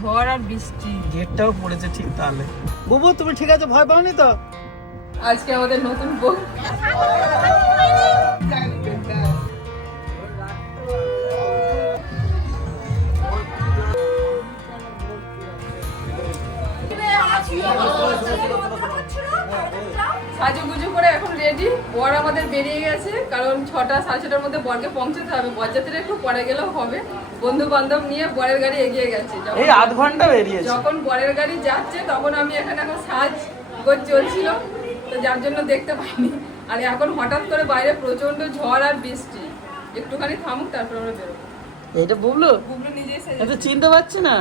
ঝড় আর বৃষ্টি। গেটটাও পড়েছে ঠিক তাহলে। বুবু তুমি ঠিক আছে, ভয় পাওনি তো? আজকে আমাদের নতুন বউ। সাজুগুজু করে এখন রেডি। বর আমাদের বেরিয়ে গেছে, কারণ 6টা 6:30টার মধ্যে বরকে পৌঁছতে হবে। বরযাত্রীরা একটু পরে গেলেও হবে। বন্ধু বান্ধব নিয়ে বরের গাড়ি এগিয়ে গেছে। এই আধ ঘন্টা বেরিয়েছে। যখন বরের গাড়ি যাচ্ছে তখন আমি এখানে এখন সাজ গোজ চলছিল, তো যার জন্য দেখতে পাইনি। আর এখন হঠাৎ করে বাইরে প্রচন্ড ঝড় আর বৃষ্টি। একটুখানি থামুক তারপর আমরা বেরোবো। এইটা বুবলু? বুবলু নিজে এসে এটা চিনতে পারছি না,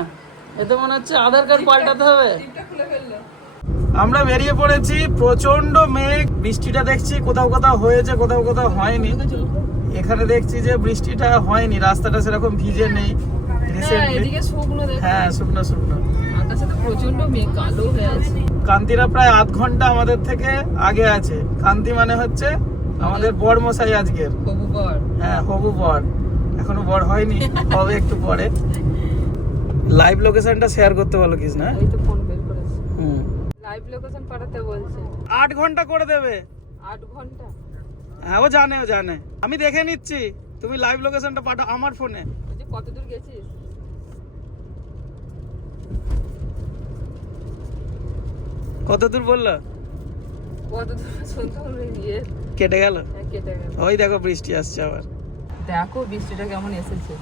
এতে মনে হচ্ছে আধার কার্ড পাল্টাতে হবে। টিপটা খুলে ফেললো। আমরা বেরিয়ে পড়েছি, প্রচন্ড মেঘ। বৃষ্টিটা দেখছি কোথাও কোথাও হয়েছে, কোথাও কোথাও হয়নি। এখানে দেখছি যে বৃষ্টিটা হয়নি, রাস্তাটা সেরকম ভিজে নেই। এদিকে শুকনো দেখো। হ্যাঁ শুকনো শুকনো। আকাশে তো প্রচন্ড মেঘ, কালো হয়ে আছে। কান্তিরা প্রায় আধ ঘন্টা আমাদের থেকে আগে আছে। কান্তি মানে হচ্ছে আমাদের বর মশাই আজকের। হবু বর। হ্যাঁ হবু বর, এখনো বর হয়নি, হবে একটু পরে। লাইভ লোকেশনটা শেয়ার করতে বলো কিস না? এই তো ফোন বের করেছে। লাইভ লোকেশন পাঠাতে বলছে। 8 ঘন্টা করে দেবে। 8 ঘন্টা? হ্যাঁ ও জানে। আমি দেখে নিচ্ছি, তুমি লাইভ লোকেশনটা পাঠাও আমার ফোনে। যে কত দূর গেছিস? কত দূর বললো? কত দূর শুনতে হবে? কেটে গেল। হ্যাঁ, কেটে গেল। ওই দেখো বৃষ্টি আসছে আবার। দেখো বৃষ্টিটা কেমন এসেছে।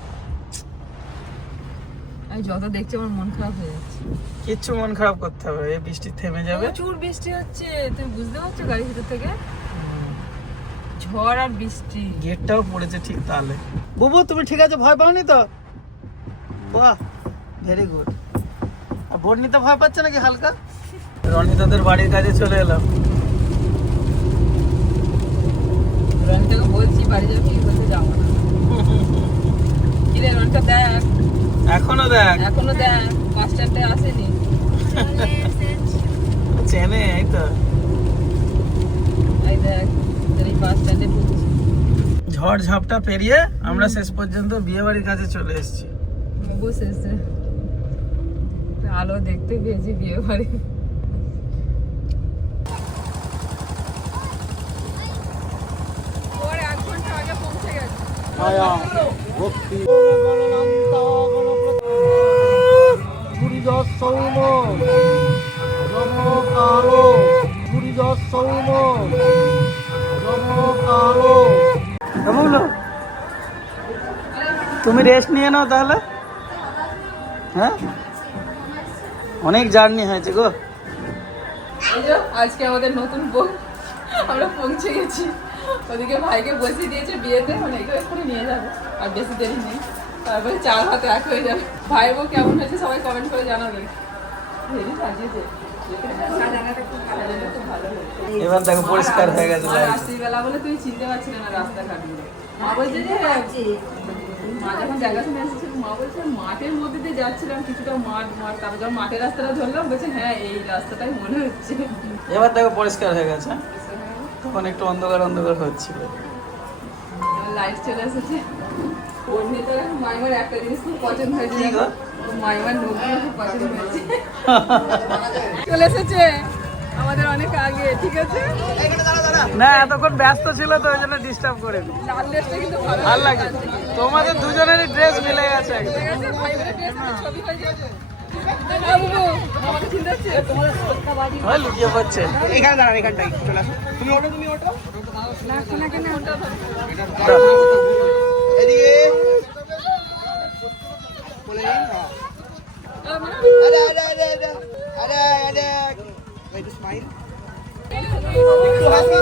আমি যত দেখছি আমার মন খারাপ হয়ে যাচ্ছে। কিচ্ছু মন খারাপ করতে হবে, এই বৃষ্টি থেমে যাবে। প্রচুর বৃষ্টি হচ্ছে, তুমি বুঝতে পারছো গাড়ির ভিতর থেকে? ঝড় আর বৃষ্টি। গেটটাও পড়েছে ঠিক তাহলে। বুবু তুমি ঠিক আছে, ভয় পাওনি তো? বাহ ভেরি গুড। আর বর্ণিতা ভয় পাচ্ছে নাকি হালকা? রনিতাদের বাড়ির কাছে চলে এলাম। রনিতাকে বলছি বাড়ি যাবি, বলতে যাবো না। কিরে রনিতা দেখ, এখনো দেখ বাস স্ট্যান্ডে আসেনি। চেনে এই তো। এই দেখ এই বাস স্ট্যান্ডে ঢুকছি। ঝড় ঝাপটা পেরিয়ে আমরা শেষ পর্যন্ত বিয়ে বাড়ির কাছে চলে এসেছি। বসে এসে আলো দেখতে পেয়েছি বিয়ে বাড়ি। ওর 1 ঘন্টা আগে পৌঁছে গেছে। তুমি রেস্ট নিয়ে নাও তাহলে। হ্যাঁ অনেক জার্নি হয়েছে গো। এই যে আজকে আমাদের নতুন বউ, আমরা পৌঁছে গেছি। ওদিকে ভাইকে বসিয়ে দিয়েছে বিয়েতে, মানে এগুলো এক্ষুনি নিয়ে যাবে, আর বেশি দেরি নেই। তারপরে 4 হাতে 1 হয়ে যাবে। ভাই বউ কেমন হয়েছে সবাই কমেন্ট করে জানাবেন। হেভি সাজিয়েছে। সাজানোটা খুব ভালো হয়েছে, খুব ভালো হয়েছে। এবার দেখো পরিষ্কার হয়ে গেছে। আর রাত্রিবেলা বলে তুই চিনতে পারছিলি না রাস্তাঘাটগুলো। মা বলছে যে মা যখন দেখাশোনা এসেছিল, মা বলছে মাঠের মধ্যে দিয়ে যাচ্ছিলাম, কিছুটা মাঠ, তারপর যখন মাঠের রাস্তাটা ধরলাম বলছে হ্যাঁ এই রাস্তাটাই মনে হচ্ছে। এবার দেখো পরিষ্কার হয়ে গেছে। তখন একটু অন্ধকার হচ্ছিল। লাইট চলে এসেছে। ওর ভিতরে মাইমার একটা জিনিস খুব পছন্দ হয়েছে। মাইমার নোটগুলো খুব পছন্দ হয়েছে। চলে এসেছে আমাদের অনেক আগে, ঠিক আছে? না এতক্ষণ ব্যস্ত ছিল তো ওই জন্য ডিস্টার্ব করে নি। লাল ড্রেসটা কিন্তু ভালো লাগে, তোমাদের দুজনেরই ড্রেস মিলে গেছে একদম। ছবি হয়ে যাবে। হয় লুকিয়ে পড়ছে। এখানে দাঁড়াও, এখানটাই চলে আসো। তুমি ওঠো। এদিকে বলে দিন। আরে একটু স্মাইল, একটু হাসি।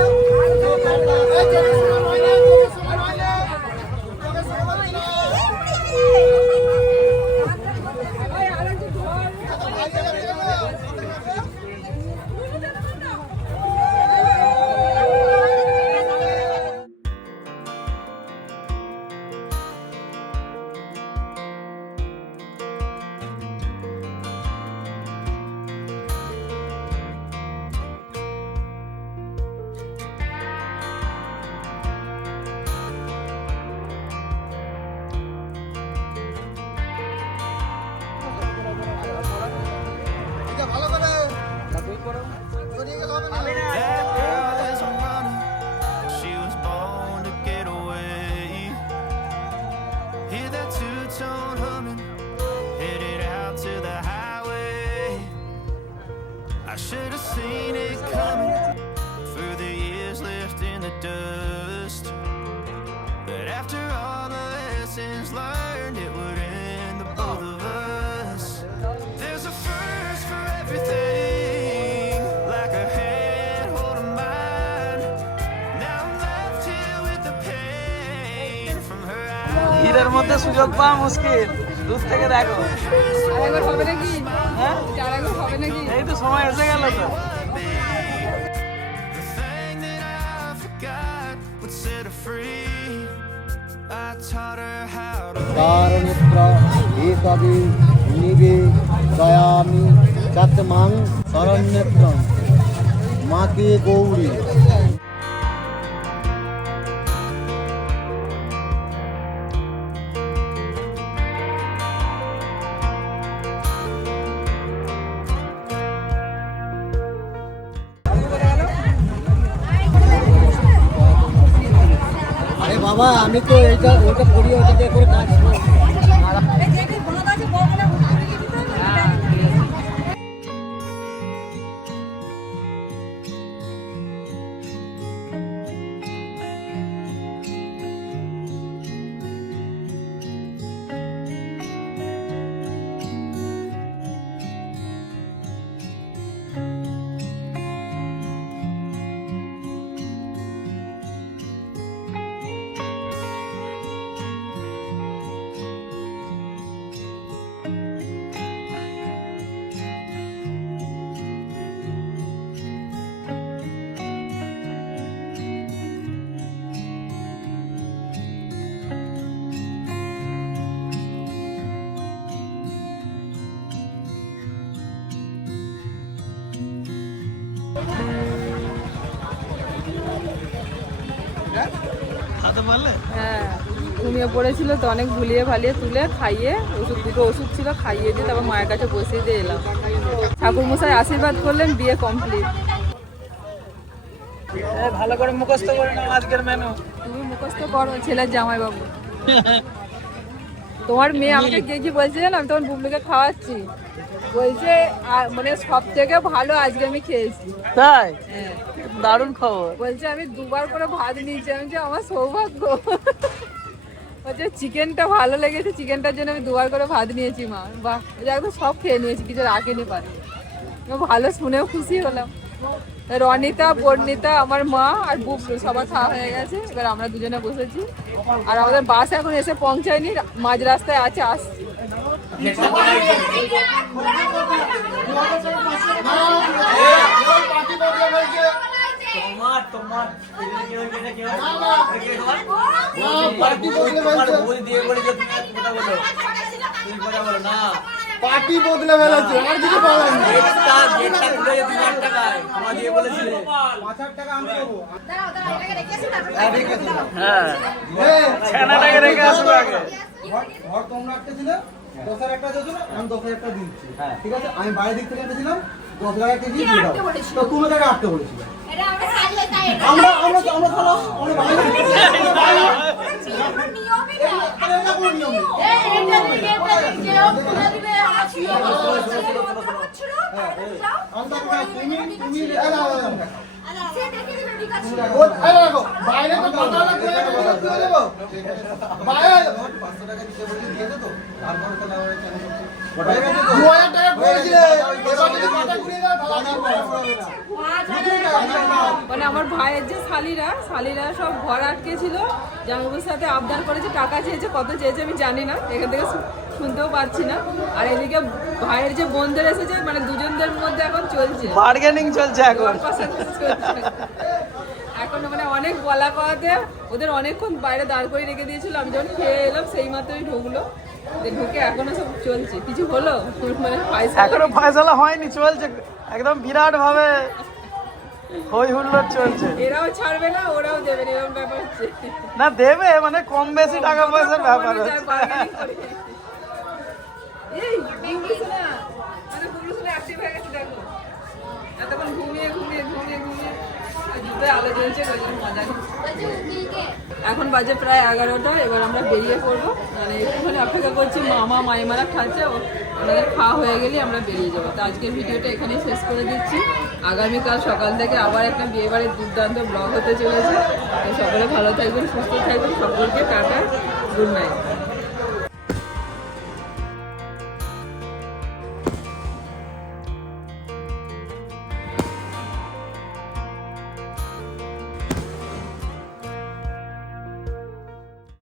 মধ্যে সুযোগ পাওয়া মুশকিল, দূর থেকে দেখো। আরেকবার হবে নাকি? হ্যাঁ আরেকবার হবে নাকি? এই তো সময় এসে গেল তো। কারণেত্র এতবে নিবেদয়ামি চাতমাং শরণ্যেত্রং মাকে গৌরী। আরে বাবা, আমি তো এটা ওটা করি, ওটাতে করে কাজ করি। খাতে পারলে? হ্যাঁ, ঘুমিয়ে পড়েছিল তো, অনেক ভুলিয়ে ভালিয়ে তুলে খাইয়ে, দুটো ওষুধ ছিল খাইয়ে দিয়ে তারপর মায়ের কাছে বসিয়ে দিয়ে এলাম। ঠাকুর মশাই আশীর্বাদ করলেন, বিয়ে কমপ্লিট। ভালো করে মুখস্থ করে নাও আজকের মেনু। তুমি মুখস্থ করো, ছেলের জামাইবাবু। তোমার মেয়ে আমাকে গিয়ে কি বলছে জানো, আমি তখন বুমলিকে খাওয়াচ্ছি, বলছে মানে সব থেকে ভালো আজকে আমি খেয়েছি। তাই? হ্যাঁ, দারুণ খবর। বলছে আমি 2 বার করে ভাত নিয়েছি। আমি যে আমার সৌভাগ্য। বলছে চিকেনটা ভালো লেগেছে, চিকেনটার জন্য আমি 2 বার করে ভাত নিয়েছি মা। বাহ, একদম সব খেয়ে নিয়েছি, কিছু রাখেনি পারে। ভালো শুনেও খুশি হলাম। রনিতা, বর্ণিতা, আমার মা আর বুবলু সবার খাওয়া হয়ে গেছে। এবার আমরা দুজনে বসেছি, আর আমাদের বাস এখন এসে পৌঁছায়নি, মাঝ রাস্তায় আছে, আসছি। পার্টি বদলে ফেলেছে, আর কিছু বলার নেই। 5,000 টাকা আমি দেবো। হ্যাঁ, ছানাটাকে রেখে আসবো আগে। ঘর তোমরা একটা ছিল, 10,000 একটা দিয়েছিল, আমি 10,000 টাকা দিচ্ছি। ঠিক আছে, আমি বাইরের দিক থেকে একটা ছিলাম, 10,000 কেজি দিয়ে দাও। তো তুমি টাকা আটকে বলেছিল। আমরা আমরা আমরা চলো, আমরা বাইরে দিক থেকে এটা কোনো নিয়ম নেই। তুমি বাইরে তো 5,000 টাকা করে দেবো। বাইরে 500 টাকা দিতে বলে দিয়ে দে তো, তারপরে তো লাভ হয়েছে। 2,000 টাকা করেছিলে, এবার যদি মাথা ঘুরিয়ে দাও তাহলে মানে আমার ভাইয়ের যে শালিরা সব ঘর আটকে ছিল, জামাইবাবুর সাথে আবদার করেছে, টাকা চেয়েছে, কত চেয়েছে আমি জানি না, এখান থেকে শুনতেও পাচ্ছি না। আর এদিকে ভাইয়ের যে বোনদের এসেছে, মানে দুজনদের মধ্যে এখন চলছে বার্গেনিং চলছে এখন। এখন মানে অনেক বলা পাওয়াতে ওদের অনেকক্ষণ বাইরে দাঁড় করে রেখে দিয়েছিল। আমি যখন খেয়ে এলাম সেই মাত্রই ঢুকলো, ঢুকে এখনো সব চলছে। কিছু হলো মানে এখনো ফয়সালা হয়নি, চলছে একদম বিরাট ভাবে হই হুল্লোড় চলছে। এরাও ছাড়বে না, ওরাও দেবে না, এরকম ব্যাপার হচ্ছে। না দেবে, মানে কম বেশি টাকা পয়সার ব্যাপার হচ্ছে। এই বুবলু না, মানে বুবলু শুনে অ্যাক্টিভ হয়ে গেছে, দেখো এতক্ষণ ঘুমিয়ে জুতোয় আলো জ্বলছে, মজা নেই। এখন বাজে প্রায় 11টা, এবার আমরা বেরিয়ে পড়বো। মানে একটুখানি অপেক্ষা করছি, মামা মাইমারা খাচ্ছে, ওনাদের খাওয়া হয়ে গেলেই আমরা বেরিয়ে যাবো। তো আজকের ভিডিওটা এখানেই শেষ করে দিচ্ছি। আগামীকাল সকাল থেকে আবার একটা বিয়েবাড়ির দুর্দান্ত ব্লগ হতে চলেছে। তো সকলে ভালো থাকবেন, সুস্থ থাকবেন, সকলকে টাটা, গুড নাইট।